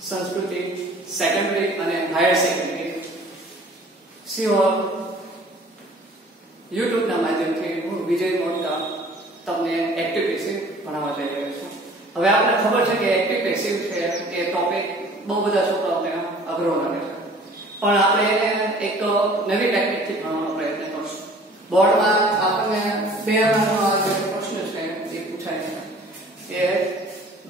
સંસ્કૃતિ સેકન્ડરી અને higher secondary Sihor YouTube ના માધ્યમથી હું વિજય મોટકા તમને એક્ટિવ પેસિવ ભણાવવા જઈ રહ્યો છું. હવે આપણને ખબર છે કે એક્ટિવ પેસિવ છે એ ટોપિક બહુ બધા છોકરાઓને અઘરો લાગે છે, પણ આપણે એને એક નવી ટેકનિકથી ભણવાનો પ્રયત્ન કરશું. બોર્ડમાં આપણને બે પ્રશ્ન છે એ પૂછાય છે કે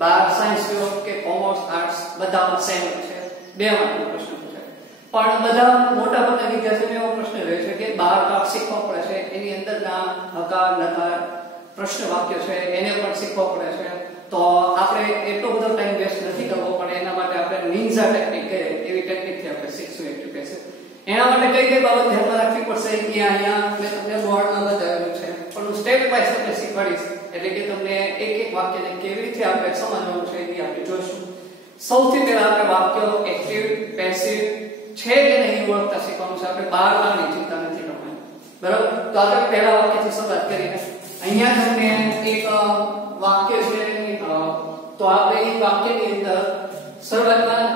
12 સાયન્સ લો કે કોમર્સ આર્ટ્સ બધામાં સેમ છે, બે માર્કનો પ્રશ્ન પૂછાય. પણ બધા મોટા ભાગના વિદ્યાર્થીઓને એવો પ્રશ્ન રહે છે કે 12 પાઠ શીખવા પડે છે, એની અંદરના હકાર નકાર પ્રશ્ન વાક્ય છે એને પણ શીખવા પડે છે. તો આપણે એટલો બધો ટાઈમ વેસ્ટ નથી કરવો પડે, એના માટે આપણે નિંજા ટેકનિક કહે એવી ટેકનિકથી આપણે શીખશું એક્ટિવ પેસિવ. એના માટે કઈ કઈ બાબત ધ્યાનમાં રાખવી પડશે કે અહીંયા મેં તમને બોર્ડમાં બતાવેલું છે, પણ હું સ્ટેપ બાય સ્ટેપ શીખવાડીશ. એટલે કે તમને એક એક વાક્યને કેવી રીતે આપણે સમજવાનું છે એ આપણે જોઈશું. સૌથી પહેલા આપણે વાક્ય એક્ટિવ પેસિવ છે કે નહીં ઓળખતા શીખવાનું છે. આપણે 12 વારની ચિંતા નથી કરવાની, બરાબર? તો આપણે પહેલા વાક્યથી શરૂઆત કરીએ. અહીંયા તમને એક વાક્ય છે, તો આપણે એ વાક્યની અંદર શરૂઆતમાં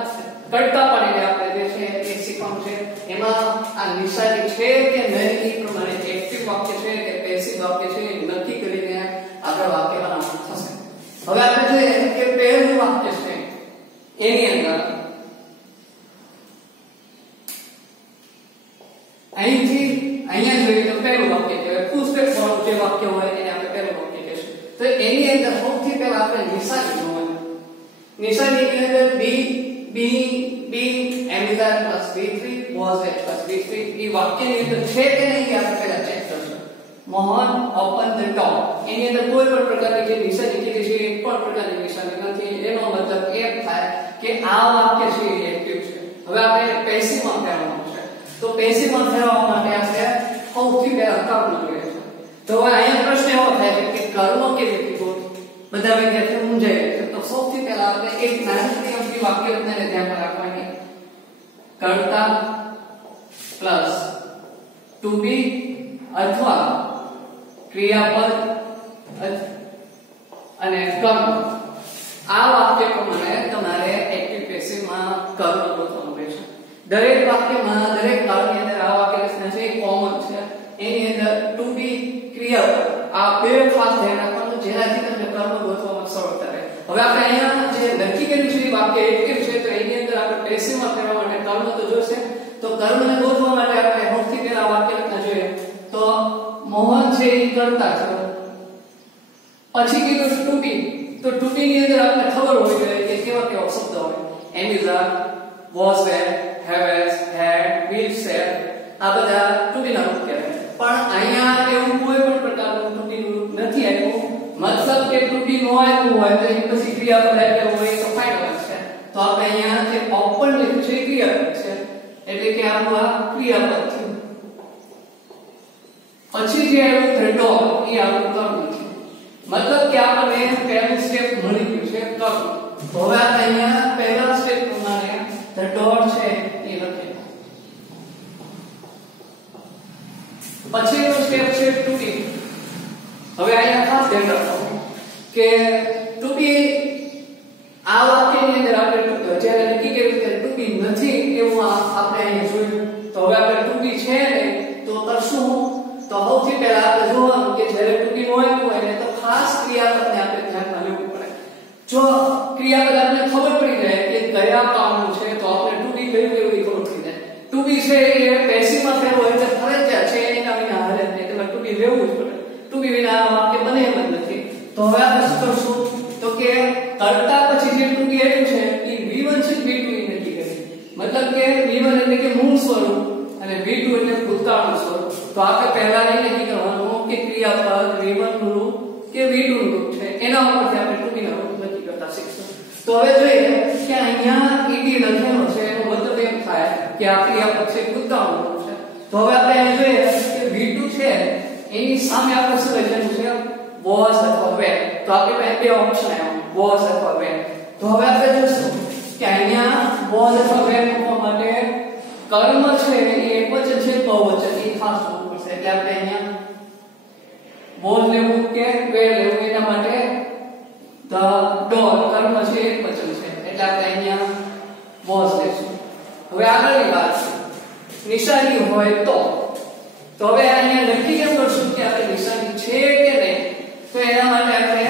કરતા પાડીને આપણે જે છે એ શીખવાનું છે. એમાં આ નિશાની છે કે નહીં એ પ્રમાણે એક્ટિવ વાક્ય છે કે પેસિવ વાક્ય છે એ નક્કી કરીને આગળ વાક્ય બનાવવાનું થશે. હવે આપણે જોઈએ કે પહેલું વાક્ય છે એની અંદર અહીંથી અહીંયા જોઈએ તો પહેલું વાક્ય કહેવાય. ફૂલ સ્ટેપ વાળું જે વાક્ય હોય એને આપણે પહેલું વાક્ય કહીશું. તો એની અંદર સૌથી પહેલા આપણે નિશાની જોવાની. નિશાનીની અંદર B Amizar plus B3 was at plus B3 એ વાક્યની અંદર છે કે નહીં આપણે પહેલા ચેક કરશું. મોહન ઓપન ધ ડોર, એની અંદર કોઈ પણ પ્રકારની જે નિશાની કીધી છે એક પણ પ્રકારની નિશાની નથી. એનો મતલબ એમ થાય કે આ વાક્ય છે એ એક્ટિવ છે. હવે આપણે પેસિવમાં ફેરવવાનું છે, તો પેસિવમાં ફેરવવા માટે આપણે સૌથી પહેલા કર્મ જોઈએ છે. તો હવે અહીંયા પ્રશ્ન એવો થાય છે કે કર્મ કેવી રીતે ગોઠવવું? બધા વિદ્યાર્થીઓ મૂંઝાય છે. તો સૌથી પહેલા આપણે એક નાની અમથી વાક્ય રચનાને ધ્યાનમાં રાખવાની. કર્તા પ્લસ ટુ બી અથવા ક્રિયાપદ અને કર્મ. આ વાક્ય પ્રમાણે તમારે એક્ટિવ પેસિવમાં કર્મ ગોઠવવાનું રહેશે. દરેક વાક્યમાં દરેક કાળની અંદર આ વાક્ય રચના છે એ કોમન છે. એની અંદર ટુ બી ક્રિયાપદ આ બે ખાસ ધ્યાન રાખવાનું, જેનાથી તમને કર્મ ગોઠવવામાં સરળતા રહે. હવે આપણે અહીંયા જે નક્કી કર્યું છે એ વાક્ય એક્ટિવ છે, તો એની અંદર આપણે પેસિવમાં કરવા માટે કર્મ તો જોશે. તો કર્મને ગોઠવવા માટે આપણે સૌથી પહેલા વાક્ય રચના જોઈએ. તો મોહન છે એ કરતા છે, પછી કીધું ટુ બી. તો ટુ બી ની અંદર આપણે ખબર હોવી જોઈએ કે કેવા કેવા શબ્દ હોય. Amizar, was there, have, had, will, said, આ બધા ટુ બી ના રૂપ કહેવાય. પણ અહીંયા એવું કોઈ પણ પ્રકારનું ટુ બી રૂપ નથી આવ્યું. મતલબ કે ટુ બી નો આવ્યું હોય તો એની પછી ક્રિયાપદ આવ્યું હોય તો ફાઇનલ છે. તો આપણે અહીંયા જે ઓપન લખ્યું છે એ ક્રિયાપદ છે, એટલે કે આપણું આ ક્રિયાપદ છે. પછી જે આવ્યું ધ ડોર એ આપણું કર્મ છે. મતલબ કે આપણને પહેલું સ્ટેપ મળી ગયું છે કર્મ. તો હવે આપણે અહીંયા પહેલા સ્ટેપ પ્રમાણે ધ ડોર છે એ લખીએ. પછીનો સ્ટેપ છે ટુ બી. હવે અહીંયા ખાસ ધ્યાન રાખવાનું કે ટુ બી આ વાક્યની અંદર આપણે જ્યારે નક્કી કર્યું કે ટુ બી નથી એવું આપણે અહીં જોયું. તો હવે આપણે ટુ બી છે ને તો કરશું. તો સૌથી પહેલા આપણે જોવાનું કે જ્યારે ટુ બી હોય ને તો ખાસ ક્રિયાપદને આપણે ધ્યાનમાં લેવું પડે. જો ક્રિયાપદ આપણને ખબર પડી જાય કે કયા કામનું છે તો આપણે ટુ બી કયું કેવું ખબર પડી જાય. ટુ બી છે એ પેસિવમાં ફેરવો એટલે ફરજિયાત છે, એના વિના હાલે નહીં. એટલે ટુ બી લેવું જ પડે. ટુ બી વિના આ વાક્ય બને એમ જ નથી. તો હવે આપણે શું કરશું? તો કે કરતા પછી જે ટુ બી આવ્યું છે એ V1 છે V2 એ નક્કી કરીએ. મતલબ કે V1 એટલે કે મૂળ સ્વરૂપ અને V2 એટલે ભૂતકાળનું સ્વરૂપ. તો આપણે પહેલા એ નક્કી કરવાનું કે ક્રિયાપદ V1 નું રૂપ કે V2 નું રૂપ છે. એના ઉપરથી આપણે ટુ બી નું રૂપ નક્કી કરતા શીખશું. તો હવે જોઈએ કે અહીંયા ed લખેલો છે એનો મતલબ એમ થાય કે આ ક્રિયાપદ છે ભૂતકાળનું રૂપ છે. તો હવે આપણે અહીં જોઈએ કે V2 છે એની સામે આપણે શું લખેલું છે? was અથવા were. તો આપણી પાસે બે ઓપ્શન આવ્યા, was અથવા were. તો હવે આપણે જોઈશું કે અહીંયા was અથવા were મૂકવા માટે કર્મ છે એ એકવચન છે બહુવચન એ ખાસ જોવું પડશે. એટલે આપણે અહીંયા was લેવું કે were લેવું એના માટે ધ ડોર કર્મ છે એકવચન છે એટલે આપણે અહીંયા વોઝ લેશું. હવે આગળની વાત નિશાની હોય તો હવે અહીંયા નક્કી કેમ કરશું કે આપણે નિશાની છે કે નહીં? તો એના માટે આપણે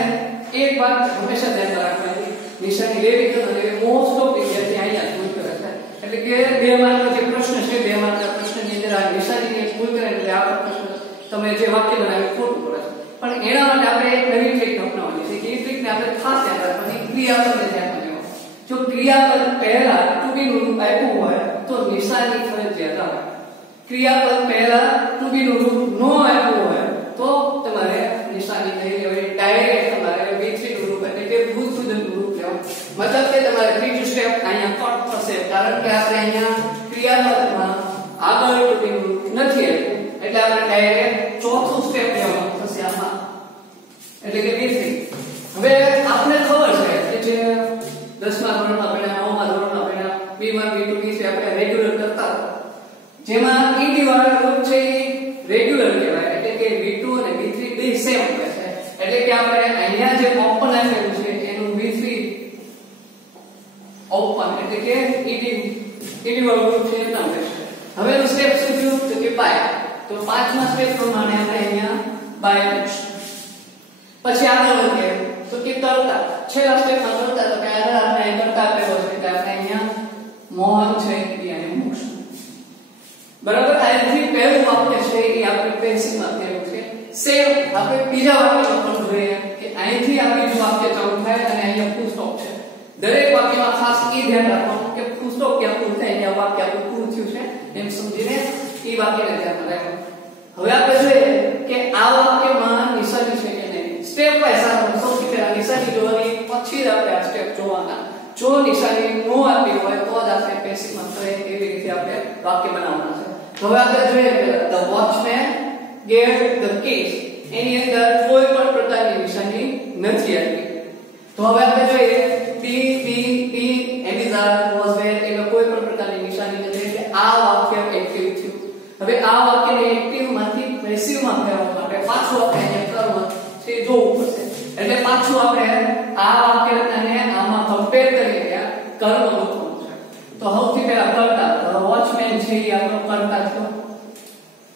એક વાત હંમેશા ધ્યાનમાં રાખવાની, નિશાની લેવી કે ન લેવી. મોસ્ટ ઓફ વિદ્યાર્થી અહીંયા ભૂલ કરે છે. એટલે કે 2 માર્કનો જે પ્રશ્ન છે 2 માર્કના પ્રશ્નની અંદર આ નિશાનીની ભૂલ કરે એટલે આ પ્રશ્ન તમે જે વાક્ય બનાવ્યું ખોટું પડે છે. પણ એના માટે આપણે એક નવી ટ્રીક અપનાવવાની છે. એ ટ્રીકને આપણે ખાસ ધ્યાન રાખવાની, ક્રિયાપદને ધ્યાનમાં લેવાનું. જો ક્રિયાપદ પહેલા ટુ બી નું રૂપ આપ્યું હોય તો નિશાની ફરજિયાત આવે. ક્રિયાપદ પહેલા ટુ બી નું રૂપ ન આપ્યું હોય તો તમારે નિશાની નહીં લેવાની. ડાયરેક્ટ તમારે V3 નું રૂપ એટલે કે ભૂતપૂર્વ નું રૂપ લેવાનું. મતલબ કે તમારે ત્રીજું સ્ટેપ અહીંયા કટ થશે, કારણ કે આપણે અહીંયા ક્રિયાપદમાં આગળ ટુ બી નું રૂપ નથી આપ્યું એટલે આપણે ડાયરેક્ટ ચોથું સ્ટેપ લેવાનું થશે આમાં, એટલે કે V3. હવે આપણે ખબર છે કે જે 10મા ધોરણમાં ભણ્યા, 9મા ધોરણમાં ભણ્યા, B1 B2 B3 આપણે રેગ્યુલર કરતા હતા, જેમાં ઈડી વાળા રૂપ છે એ રેગ્યુલર કહેવાય. એટલે કે V2 અને V3 બે સેમ હોય છે. એટલે કે આપણે અહીંયા જે ઓપન આપેલું છે એનું V3 ઓપન એટલે કે ઈડી વાળું રૂપ છે એના રહેશે. હવેનું સ્ટેપ શું થયું તો કે બાય. તો 5મા સ્ટેપ પ્રમાણે આપણે અહીંયા બાય લખશું. પછી આગળ વધીએ તો કે કરતા. છેલ્લા સ્ટેપમાં કરતા તો કે આગળ આપણે કરતા આપેલો છે કે આપણે અહીંયા મોહન છે એ અહીંયા મૂકશું. બરાબર. અહીંથી પહેલું વાક્ય છે એ આપણે પેન્સિલમાં આપેલું છે. સેમ આપણે બીજા વાક્યમાં પણ જોઈએ કે અહીંથી આ બીજું વાક્ય ચાલુ થાય અને અહીંયા ફૂલ સ્ટોપ છે. દરેક વાક્યમાં ખાસ એ ધ્યાન રાખવાનું કે ફૂલ સ્ટોપ ક્યાં પૂરું થાય, અહીંયા વાક્ય આપણું પૂરું થયું છે એમ સમજીને એ વાક્યને ધ્યાનમાં રાખવાનું. હવે આપણે જોઈએ કે આ વાક્યમાં નિશાની છે કે નહીં. સ્ટેપ બાય સ્ટેપ સૌથી પહેલા નિશાની જોવાની, પછી જ આપણે આ સ્ટેપ જોવાના. જો નિશાની નો આપી હોય તો જ આપણે પેસિવમાં કરીએ એવી રીતે આપણે વાક્ય બનાવવાનું છે. તો હવે આપણે જોઈએ કે the watchman gave the keys. એની અંદર કોઈ પણ પ્રકારની નિશાની નથી આપી. તો હવે આપણે જોઈએ B Amizar was there એમાં કોઈ પણ પ્રકારની નિશાની નથી એટલે આ વાક્ય એક્ટિવ થયું. હવે આ વાક્યને એક્ટિવ માંથી પેસિવમાં ફેરવવા માટે પાછું આપણે અહીંયા કરવું છે જોવું પડશે. એટલે પાછું આપણે આ વાક્યને આમાં કમ્પેર કરીને કર્મ ગોતવાનું છે. તો સૌથી પહેલા કરતા વોચમેન છે એ આપણો કરતા છે.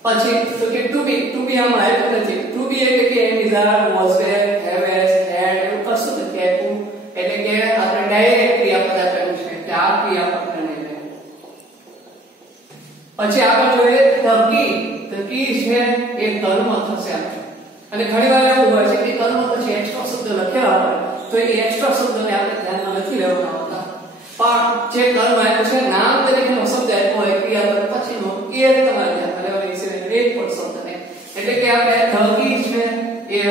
પછી તો કે ટુ બી આમાં આવ્યું નથી. ટુ બી એટલે કે Amizar was there, have had એવું કશું નથી આપ્યું. એટલે કે આપણે ડાયરેક્ટ ક્રિયાપદ આપેલું છે કે આ ક્રિયાપદ ને લે. પછી આગળ જોઈએ the key છે એ કર્મ થશે આપણે. અને ઘણીવાર એવું હોય છે કે કર્મ પછી એક્સ્ટ્રા શબ્દ લખેલા હોય તો એ એક્સ્ટ્રા શબ્દને આપણે ધ્યાનમાં નથી લેવાના હોતા. પણ જે કર્મ આપ્યું છે નામ તરીકેનો શબ્દ આપ્યો હોય ક્રિયાપદ પછીનો એ તમારે ધ્યાનમાં લેવાની છે એક પણ શબ્દને. એટલે કે આપણે કી છે એ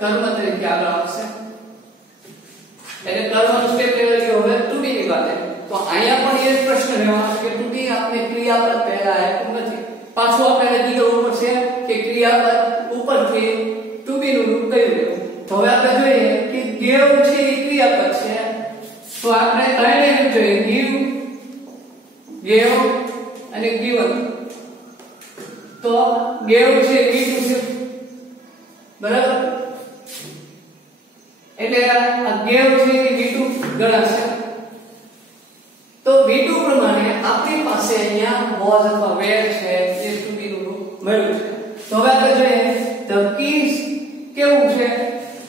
કર્મ તરીકે આગળ આવશે. એટલે કર્મનો સ્ટેપ લેવા ગયો. હવે ટુ બી ની વાત તો અહીંયા પણ એ જ પ્રશ્ન રહેવાનો છે કે ટુ બી આપણે ક્રિયાપદ પહેલા આપ્યું નથી. પાછું આપણે નક્કી કરવું પડશે કે ક્રિયાપદ ઉપરથી ટુ બી નું રૂપ કયું લેવું. તો હવે આપણે જોઈએ કે ગેવ છે એ ક્રિયાપદ છે તો આપણે ત્રણે રૂપ જોઈએ ગેવ અને ગિવન. તો ગેવ છે V2 છે બરાબર. એટલે આ ગેવ છે એ V2 ગણાશે. તો V2 પ્રમાણે આપણી પાસે અહીંયા was અથવા were છે એ ટુ બી નું રૂપ મળ્યું છે. તો હવે આપણે જોઈએ the keys કેવું છે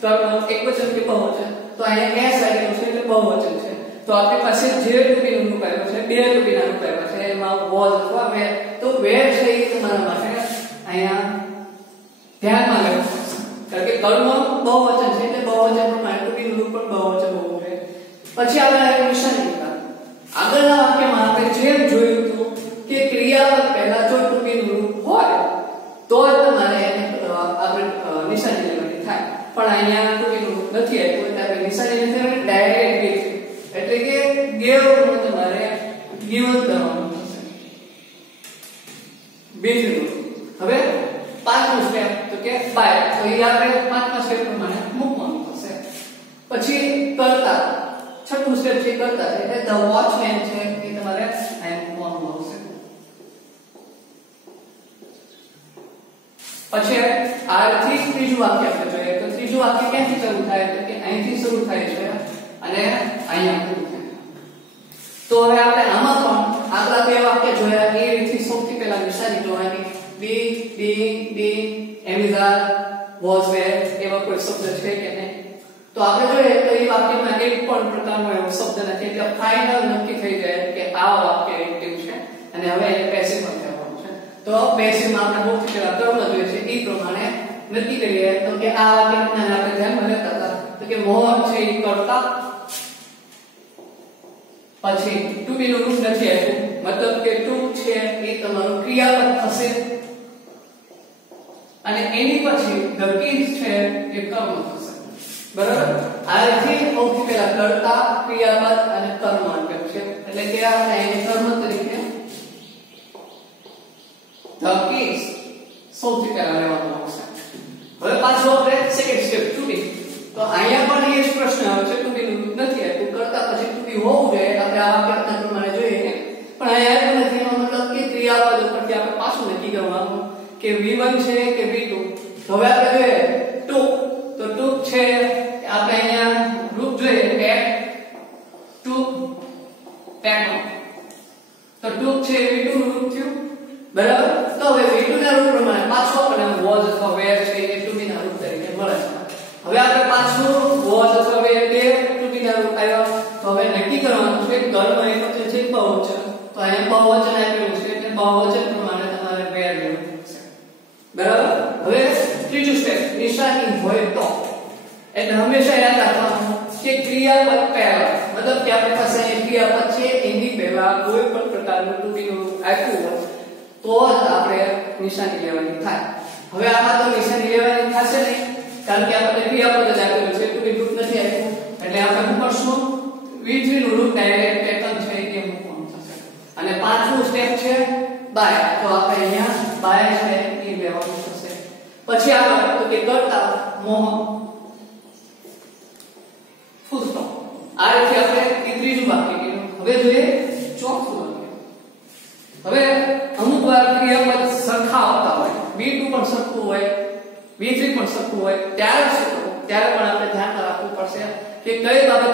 કર્મ એકવચન કે બહુવચન. તો અહીંયા s આવેલું છે એટલે બહુવચન છે. તો આપણી પાસે જે ટુ બી નું રૂપ આવ્યું છે બે ટુ બી ના રૂપ આવ્યા છે એમાં was અથવા were. તો were છે એ તમારા માટે અહીંયા ધ્યાનમાં લેવું પડશે કારણ કે કર્મ બહુવચન છે એટલે બહુવચન પ્રમાણે ટુ બી નું રૂપ પણ બહુવચન હોવું જોઈએ. પછી આપણે નિશાની આગળના વાક્યમાં આપણે જેમ જોયું હતું કે ક્રિયાપદ પહેલા જો ટુ બી નું રૂપ હોય તો જ તમારે એને આપણે નિશાની લેવાની થાય. પણ અહીંયા ટુ બી નું રૂપ નથી આપ્યું એટલે આપણે નિશાની નથી લેવાની, ડાયરેક્ટ ગીવ એટલે કે ગેવ નું તમારે ગિવન કરવાનું થશે બીજું. હવે પાંચમું સ્ટેપ તો કે બાય. તો એ આપણે પાંચમા સ્ટેપ પ્રમાણે મૂકવાનું થશે. પછી કરતા છઠ્ઠું સ્ટેપ છે કરતા છે એટલે the watchman છે એ તમારે અહીં મૂકવાનું આવશે. પછી આથી ત્રીજું વાક્ય આપણે જોઈએ તો ત્રીજું વાક્ય ક્યાંથી શરૂ થાય તો કે અહીંથી શરૂ થાય છે અને અહીંયા પૂરું થાય. તો હવે આપણે બે વાક્ય જોયા એ રીતથી સૌથી પહેલા નિશાની જોવાની being Amazon was where એવા કોઈ શબ્દ છે કે નહીં તો આપણે જોઈએ તો એ વાક્યમાં એક પણ પ્રકારનો એવો શબ્દ નથી એટલે ફાઇનલ નક્કી થઈ જાય કે આ વાક્ય એક્ટિવ છે અને હવે એને પેસિવ માં કહેવાનું છે તો પેસિવ માં આપણે સૌથી પહેલા કર્મ જોઈએ છે એ પ્રમાણે નક્કી કરીએ તો કે આ વાક્યને આપણે ધ્યાનમાં લેતા હતા તો કે મોહન છે એ કરતા પછી ટુ બી નું રૂપ નથી આવ્યું મતલબ કે ટુ છે એ તમારું ક્રિયાપદ થશે અને એની પછી ધ કિડ્સ છે એ કર્મ થશે બરાબર આ રીતે સૌથી પહેલા કર્તા ક્રિયાપદ અને કર્મ આપ્યું છે એટલે કે આપણે એને કર્મ તરીકે ધ કિડ્સ સૌથી પહેલા લેવાનું આવશે હવે પાછો આપણે સેકન્ડ સ્ટેપ ટુ બી તો અહીંયા પણ એ જ પ્રશ્ન આવે છે ટુ બી નું રૂપ નથી આવ્યું કરતા પછી ટુ બી હોવું જોઈએ આપણે આ વાક્યના પ્રમાણે જોઈએ પણ અહીંયા પણ નથી એનો મતલબ કે ક્રિયાપદ ઉપરથી આપણે પાછું નક્કી કરવાનું કે v1 છે કે v2 તો હવે આપણે જોઈએ ટુ તો ટુ છે આપણે અહીંયા રૂપ જોઈએ ટેક ટુ ટેક તો ટુ છે v2 નું રૂપ થયું બરાબર તો હવે v2 ના રૂપ પ્રમાણે પાછો આપણે was અથવા where છે એ ટુ બી ના રૂપ તરીકે મળે છે હવે આપણે પાછું was અથવા where બે ટુ બી ના રૂપ આવ્યા તો હવે નક્કી કરવાનું છે કર્મ એ તો છે બહુવચન તો અહીંયા બહુવચન આપેલું છે એટલે બહુવચન પ્રમાણે તમારે where લેવું છે બરાબર હવે ત્રીજું સ્ટેપ નિશાની હોય તો એટલે હંમેશા યાદ રાખવાનું કે ક્રિયાપદ પહેલા મતલબ કે આપણી પાસે અહીં ક્રિયાપદ છે એની પહેલા કોઈ પણ પ્રકારનું ટુ બી નું આપ્યું હોય તો જ આપણે નિશાની લેવાની થાય હવે આમાં તો નિશાની લેવાની થશે નહીં કારણ કે આપણે ક્રિયાપદ જ આપેલું છે ટુ બી રૂપ નથી આપ્યું એટલે આપણે શું કરશું v3 નું રૂપ ડાયરેક્ટ પેટર્ન છે એ મૂકવાનું થશે અને પાંચમું સ્ટેપ છે બાય તો આપણે અહીંયા બાય છે એ લેવાનું થશે પછી આગળ તો કે કરતા મોહ ફૂલ સ્ટોપ આ રીતે આપણે ત્રીજું વાક્ય કીધું હવે જોઈએ ચોથું વાક્ય હવે અમુક વાર ક્રિયાપદ સરખા આવતા હોય v2 પણ સરખું હોય v3 પણ સરખું હોય ત્યારે શું કરવું ત્યારે પણ આપણે ધ્યાનમાં રાખવું પડશે કે કઈ બાબત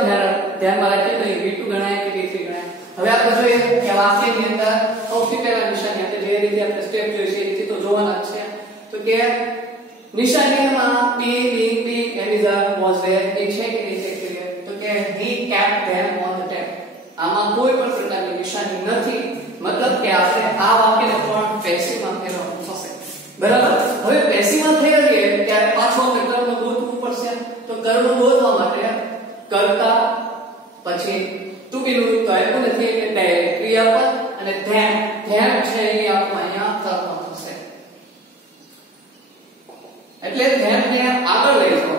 ધ્યાનમાં રાખીએ તો v2 ગણાય કે v3 ગણાય હવે આપણે જોઈએ કે વાક્યની અંદર સૌથી પહેલા નિશાની આપણે જે રીતે આપણે સ્ટેપ જોઈ છે એ રીતે તો જોવાના જ છે તો કે નિશાનીમાં being Amazon was there એ છે કે નહીં છે તો કે he kept them on the table આમાં કોઈ પણ પ્રકારની નિશાની નથી મતલબ કે આપણે આ વાક્યને પણ પેસિવમાં ફેરવવું થશે બરાબર હવે પેસિવમાં ફેરવીએ ત્યારે પાછો આપણે કર્મ ગોતવું પડશે તો કર્મ ગોતવા માટે કરતા પછી ટુ બી નું તો આપ્યું નથી એટલે ડાયરેક્ટ ક્રિયાપદ અને ધ્યાન છે એ આપણું અહીંયા કર્મ થશે એટલે ધ્યાનને આગળ લઈ જાઓ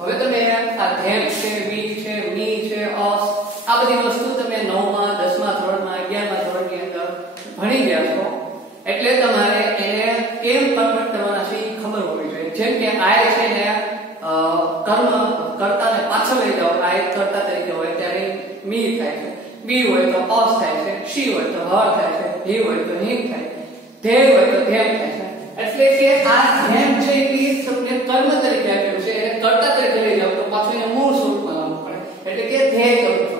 હવે તમે આ ધ્યાન છે વી છે મી છે અસ આ બધી વસ્તુ તમે 9માં 10મા ધોરણમાં 11મા ધોરણની અંદર ભણી ગયા છો એટલે તમારે એને કેમ કન્વર્ટ કરવાના છે એ ખબર હોવી જોઈએ જેમ કે આય છે ને કર્મ કર્તાને પાછળ લઈ જાઓ આય કર્તા તરીકે હોય ત્યારે મી થાય છે બી હોય તો અસ થાય છે શી હોય તો હર થાય છે હી હોય તો હિમ થાય ધ્યેય હોય તો ધ્યેય થાય છે એટલે કે આ ધ્યાન છે એ તમને કર્મ તરીકે આપ્યું છે એને કર્તા તરીકે લઈ જાવ તો પાછું એને મૂળ સ્વરૂપમાં લાવવું પડે એટલે કે ધ્યેય કરો છો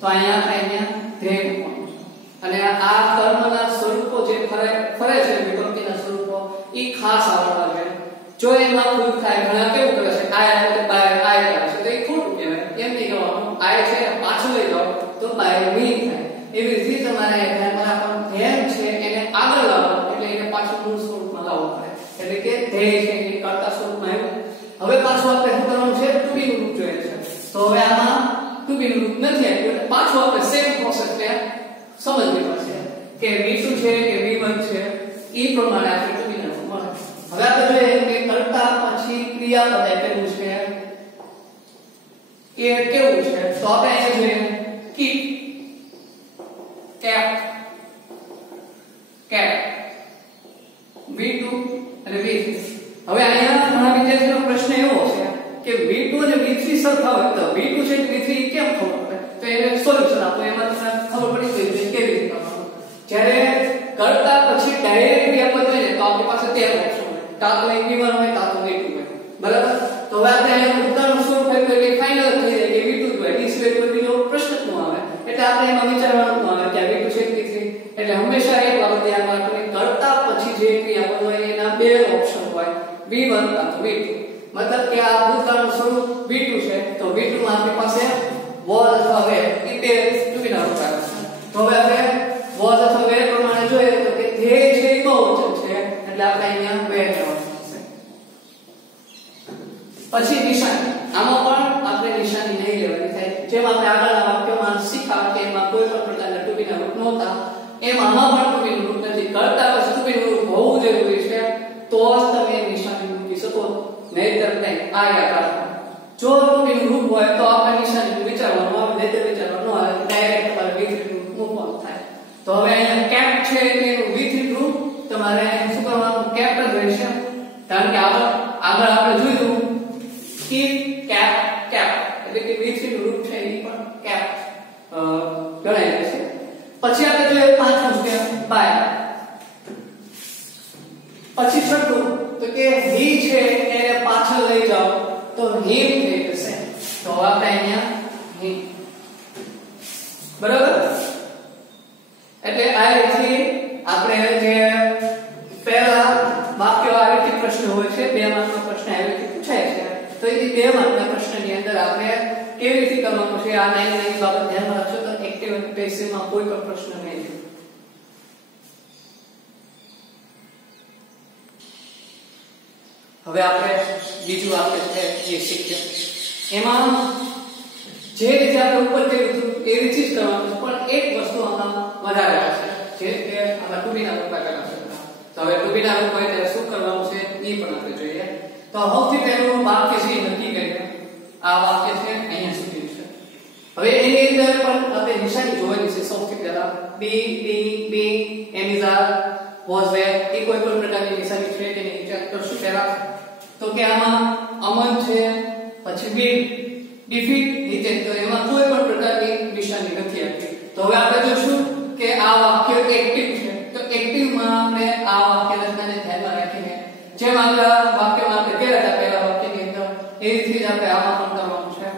તો અહીંયા ધ્યેય મૂકવાનું છે અને આ કર્મના સ્વરૂપો જે ફરે છે વિભક્તિના સ્વરૂપો એ ખાસ આવડવા જોઈએ જો એમાં ભૂલ થાય ઘણા કેવું કરે છે આય એટલે બાય આય કરે છે તો એ ખોટું કહેવાય એમ નહીં કરવાનું આય છે પાછું લઈ જાવ તો બાય મી થાય એવી રીતે તમારે ધ્યાનમાં રાખવાનું ધ્યાન છે એને આગળ લાવવાનું એટલે એને પાછું મૂળ સ્વરૂપમાં લાવવું પડે એટલે કે ધ્યેય છે એ કર્તા સ્વરૂપમાં આવ્યું હવે પાછું આપણે શું કરવાનું છે ટુ બી નું રૂપ જોઈએ છે તો હવે આમાં ટુ બી નું રૂપ નથી આવ્યું એટલે પાછું આપણે સેમ પ્રોસેસ છે સમજવી પડશે કે v2 છે કે v1 છે એ પ્રમાણે આપણે ટુ બી નું રૂપ મળે હવે આપણે જોઈએ કે કર્તા પછી ક્રિયાપદ આપેલું છે એ કેવું છે તો આપણે અહીંયા જોઈએ keep kept v2 અને v3 હવે અહીંયા ઘણા વિદ્યાર્થીઓનો પ્રશ્ન એવો છે કે v2 અને v3 સરખા હોય તો v2 છે કે v3 કેમ ખબર પડે તો એને સોલ્યુશન આપો એમાં તમને ખબર પડી ગઈ કે કેવી રીતે કરવાનું જ્યારે કરતા પછી ડાયરેક્ટ ક્રિયાપદ હોય ને તો આપણી પાસે તે ઓપ્શન હોય કાં તો v1 હોય કાં તો v2 હોય બરાબર તો હવે આપણે અહીંયા ઉત્તરનું સ્વરૂપ હોય તો એ ફાઇનલ થઈ જાય કે v2 હોય ઈ સિવાય કોઈ બીજો પ્રશ્ન ન આવે એટલે આપણે એમાં વિચારવાનું ન આવે કે v2 છે કે v3 એટલે હંમેશા એક બાબત ધ્યાનમાં રાખવાની, કરતા પછી જે ક્રિયાપદ હોય એના બે ઓપ્શન હોય, V1 અથવા V2. મતલબ કે આ ભૂતકાળનું સ્વરૂપ V2 છે, તો V2 માં આપણી પાસે was અથવા were એ બે ટુબીના રૂપ આવે છે. તો હવે આપણે was અથવા were પ્રમાણે જોઈએ તો કે they છે એ બહુવચન છે, એટલે આપણે અહીંયા were લેવાનું છે. પછી નિશાની, આમાં પણ આપણે નિશાની નહીં લેવાની થાય. જેમ આપણે આગળના વાક્યોમાં શીખ્યા કે એમાં કોઈ પણ પ્રકારના ટુબીના રૂપ નહોતા, એમ આમાં પણ ટુબીનું રૂપ નથી. કરતા પછી ટુબીનું રૂપ હોવું જરૂરી છે, તો જ તમે નિશાની મૂકી શકો, નહીંતર નહીં. આ યાદ રાખો. જો ટુબીનું રૂપ હોય તો આપણે નિશાની વિચારવાનું આવે, નહીંતર વિચારવાનું આવે, ડાયરેક્ટ તમારે V3 રૂપ મૂકવાનું થાય. તો હવે અહીંયા કેપ છે એનું V3 રૂપ તમારે શું કરવાનું, કેપ જ રહેશે. કારણ કે આગળ આપણે જોયું keep cap cap, એટલે કે V3 નું રૂપ છે એ પણ cap ગણાય છે. પછી આપણે જોઈએ પાંચમું કે by. પછી છઠ્ઠું તો કે he છે એને પાછળ લઈ જાઓ તો him થઈ જશે. તો આપણે અહીંયા him, બરાબર. એટલે આ રીતે આપણે જે પહેલા વાક્ય આ રીતે પ્રશ્ન હોય છે, બે માર્કનો પ્રશ્ન આ રીતે પૂછાય છે, તો એ બે માર્કના પ્રશ્નની અંદર આપણે કેવી રીતે કરવાનું છે આ નાની બાબત ધ્યાનમાં રાખજો, તો એક્ટિવ અને પેસિવમાં કોઈ પણ પ્રશ્ન નહીં. હવે આપણે બીજું વાક્ય છે એ શીખ્યા. એમાં જે રીતે આપણે ઉપર કર્યું હતું એ રીતે જ કરવાનું છે, પણ એક વસ્તુ આમાં વધારે આવશે, જે કે આમાં ટુબીના રૂપ કરવાના છે. તો હવે ટુબીના રૂપ હોય ત્યારે શું કરવાનું છે એ પણ આપણે જોઈએ. તો સૌથી પહેલું વાક્ય છે નક્કી કરીએ. આ વાક્ય છે અહીંયા સુધી છે. હવે એની અંદર પણ આપણે નિશાની જોવાની છે. સૌથી પહેલા be am is are was were એ કોઈ પણ પ્રકારની નિશાની છે કે નહીં ચેક કરશું પહેલા. તો કે આમાં અમન છે, પછી will, defeat, નીચે, તો એમાં કોઈ પણ પ્રકારની નિશાની નથી આપી. તો હવે આપણે જોશું કે આ વાક્ય એક્ટિવ છે, તો એક્ટિવ માં આપણે આ વાક્ય રચનાને ધ્યાનમાં રાખીને જેમ આગળ વાક્યમાં આપણે કર્યા હતા પહેલા વાક્યની અંદર એ રીતે જ આપણે આમાં પણ કરવાનું છે.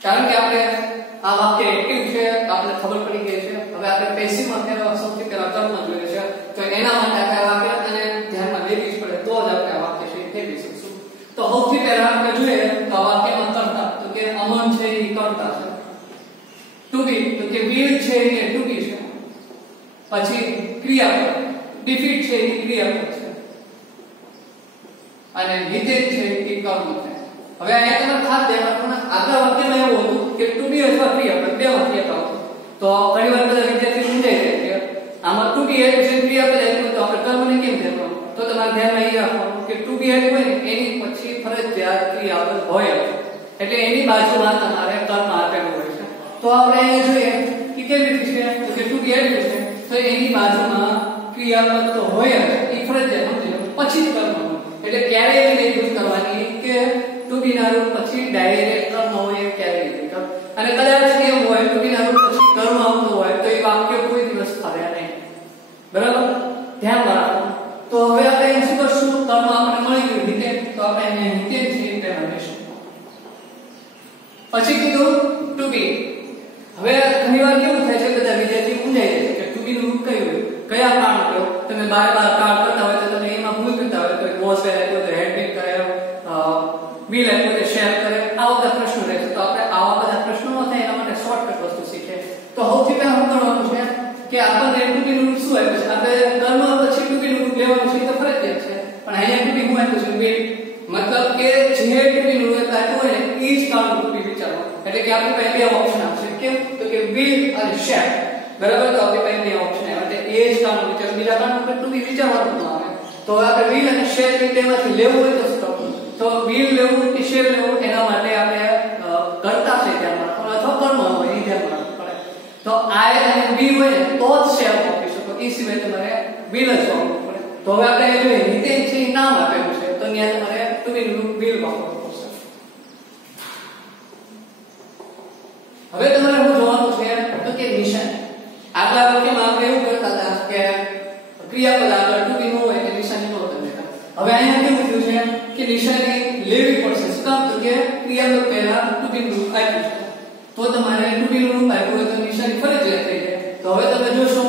કારણ કે આપણે આ વાક્ય એક્ટિવ છે, આપણે ખબર પડી ગઈ છે. હવે આપણે પેસિવમાં પહેલા સૌથી પહેલા કર્મ જોઈએ છે, તો એના માટે આપણે વાક્ય અને ધ્યાનમાં લેવી જ પડે, તો જ આપણે આ વાક્ય છે ફેરવી શકશું. તો સૌથી પહેલા આપણે જોઈએ તો આ વાક્યમાં કર્તા, તો કે અમન છે એ કર્તા છે. ટુ બી, તો કે will છે એ ટુ બી છે. પછી ક્રિયાપદ ડિફીટ છે એ ક્રિયાપદ છે, અને નિતે છે એ કર્મ છે. હવે અહીંયા તમે ખાસ ધ્યાન રાખો, આગળ વાક્યમાં એવું હતું કે ટુ બી અથવા ક્રિયાપદ બે વાક્ય હતા. તો ઘણીવાર બધા વિદ્યાર્થી સમજાય છે કે આમાં ટુ બી એટલે છે ક્રિયાપદ એટલે તો આપણે કર્મને કેમ ધ્યાનમાં, તો તમારે ધ્યાનમાં એ રાખવાનું કે ટુ બી એટલે હોય ને એની પછી ફરજિયાત ક્રિયાપદ હોય, એટલે એની બાજુમાં તમારે કર્મ આપેલું હોય છે. તો આપણે અહીંયા જોઈએ કે કેવી રીતે છે, તો કે ટુ બી એટલે છે તો એની બાજુમાં ક્રિયાપદ તો હોય જ, એ ફરજિયાત સમજી લો, પછી જ કર્મ. એટલે ક્યારે એવી રીતે યુઝ કરવાની કે ટુ બી ના રૂપ પછી ડાયરેક્ટ કર્મ હોય એમ ક્યારે રીતે કર. અને કદાચ એવું હોય ટુ બી ના રૂપ પછી કર્મ આવતું હોય તો એ વાક્ય કોઈ દિવસ ફરે નહીં, બરાબર, ધ્યાનમાં રાખો. તો હવે આપણે શું કરશું, કર્મ આપણે મળી ગયું નીચે, તો આપણે અહીંયા નીચે છે પહેલા લેશું. પછી કીધું ટુ બી. હવે ઘણીવાર કેવું થાય છે બધા વિદ્યાર્થી મૂંઝાય છે કે ટુ બી નું રૂપ કયું હોય, કયા કામ કયો. તમે બાર કામ કરતા હોય તો તમે એમાં ભૂલ કરતા હોય તો વોઝ વેર આપ્યો તો હેડ બીન કરે, વિલ આપ્યો તો શેર કરે, આવા બધા પ્રશ્નો રહે છે. તો આપણે આવા બધા પ્રશ્નો ન થાય એના માટે શોર્ટકટ વસ્તુ શીખે. તો સૌથી પહેલા શું કરવાનું છે કે આપણને ટુ બી નું રૂપ શું આપ્યું છે, આપણે કર્મ પછી ટુ બી નું રૂપ લેવાનું છે, તો ફરજિયાત છે. પણ અહીંયા ટુ બી હું આપ્યું છે વિલ, મતલબ કે જે ટુ બી નું રૂપ આપ્યું હોય ને એ જ કામ ટુ બી વિચારવાનું. એટલે કે આપણી પાસે બે ઓપ્શન આવશે, કેમ, તો કે વિલ અને શેર, બરાબર. તો આપણી પાસે બે ઓપ્શન આવે, એટલે એ જ કામ વિચાર, બીજા કામ ઉપર ટુ બી વિચારવાનું ન આવે. તો આપણે વિલ અને શેર ની બેમાંથી લેવું હોય તો શું કરવું, તો વિલ લેવું કે શેર લેવું એના માટે આપણે કરતા છે ધ્યાનમાં રાખવાનું, અથવા કર્મ હોય એ ધ્યાનમાં રાખવું પડે. તો આઈ અને બી હોય તો જ શેર વાપરી શકો, એ સિવાય તમારે વિલ જ વાપરવું પડે. તો હવે આપણે જોઈએ નીચે છે નામ આપેલું છે, તો ત્યાં તમારે ટુ બી નું વિલ વાપરવું પડશે. હવે તમારે શું જોવાનું છે, તો કે નિશાની. આગલા વાક્યમાં આપણે એવું કરતા હતા કે ક્રિયાપદ આગળ ટુ બી નું હોય એટલે નિશાની ન દેતા. હવે અહીંયા કેવું થયું છે કે નિશાની લેવી પડશે. શું કામ, તો કે ક્રિયાપદ પહેલા ટુ બી નું આપ્યું છે, તો તમારે 2D નું રૂપ આપ્યું હોય તો નિશાની ફરજિયાત થઈ જાય. તો હવે તમે જોશો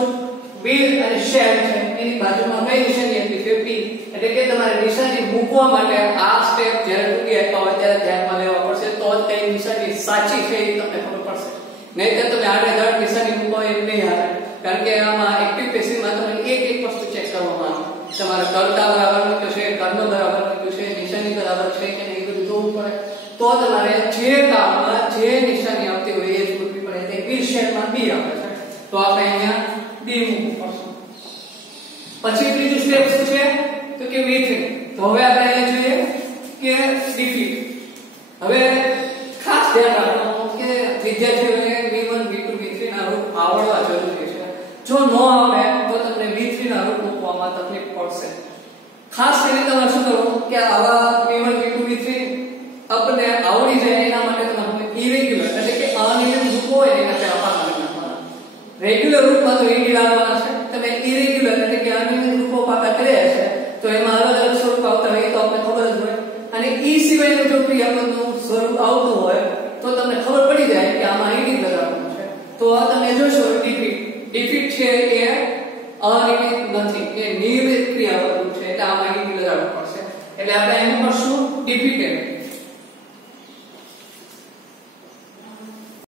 બિલ અને શેર છે એની બાજુમાં કઈ નિશાની આપી છે P, એટલે કે તમારે નિશાની મૂકવા માટે આ સ્ટેપ જ્યારે 2D આપ્યા હોય ત્યારે ધ્યાનમાં લેવા પડશે, તો જ કઈ નિશાની સાચી છે એ તમને ખબર પડશે. નહીંતર તમે આડેધડ નિશાની મૂકો એમ નહીં આવે, કારણ કે આમાં એક્ટિવ પેસિવમાં તમે એક વસ્તુ ચેક કરવામાં આવે, તમારે કર્તા બરાબર મૂક્યો છે, કર્મ બરાબર મૂક્યું છે, નિશાની બરાબર છે કે નહીં બધું જોવું પડે. તો તમારે જે કામમાં જે નિશાની આવતી હોય એ જ મૂકવી પડે. એટલે બિલ શેરમાં B આવે છે તો આપણે અહીંયા B મૂકવું પડશે. પછી ત્રીજું સ્ટેપ શું છે તો કે V3. તો હવે આપણે અહીંયા જોઈએ કે ડિફીટ. હવે ખાસ ધ્યાન રાખવાનું કે વિદ્યાર્થીઓને V1 V2 V3 ના રૂપ આવડવા જરૂરી છે. જો ન આવે તો તમને V3 ના રૂપ મૂકવામાં તકલીફ પડશે. ખાસ કરીને તમારે શું કરવું કે આવા V1 V2 V3 આપણે આવડી જાય એના માટે તમારે ઇરેગ્યુલર એટલે કે અનિયમિત રૂપો હોય એના પર અપાર નાખવાના. રેગ્યુલર રૂપમાં તો ઈડી લાવવાના છે. તમે ઇરેગ્યુલર એટલે કે અનિયમિત રૂપો પાકા કર્યા છે તો એમાં અલગ અલગ સ્વરૂપ આવતા હોય તો આપણે ખબર જ હોય. અને ઈ સિવાયનું જો ક્રિયાપદનું સ્વરૂપ આવતું હોય તો તમને ખબર પડી જાય કે આમાં ઈડી લગાવવાનું છે. તો આ તમે જોશો ડિફીટ છે એ અનિયમિત નથી, એ નિયમિત ક્રિયાપદ છે એટલે આમાં ઈડી લગાવવું પડશે. એટલે આપણે એમ કરશું ડિફીટેડ.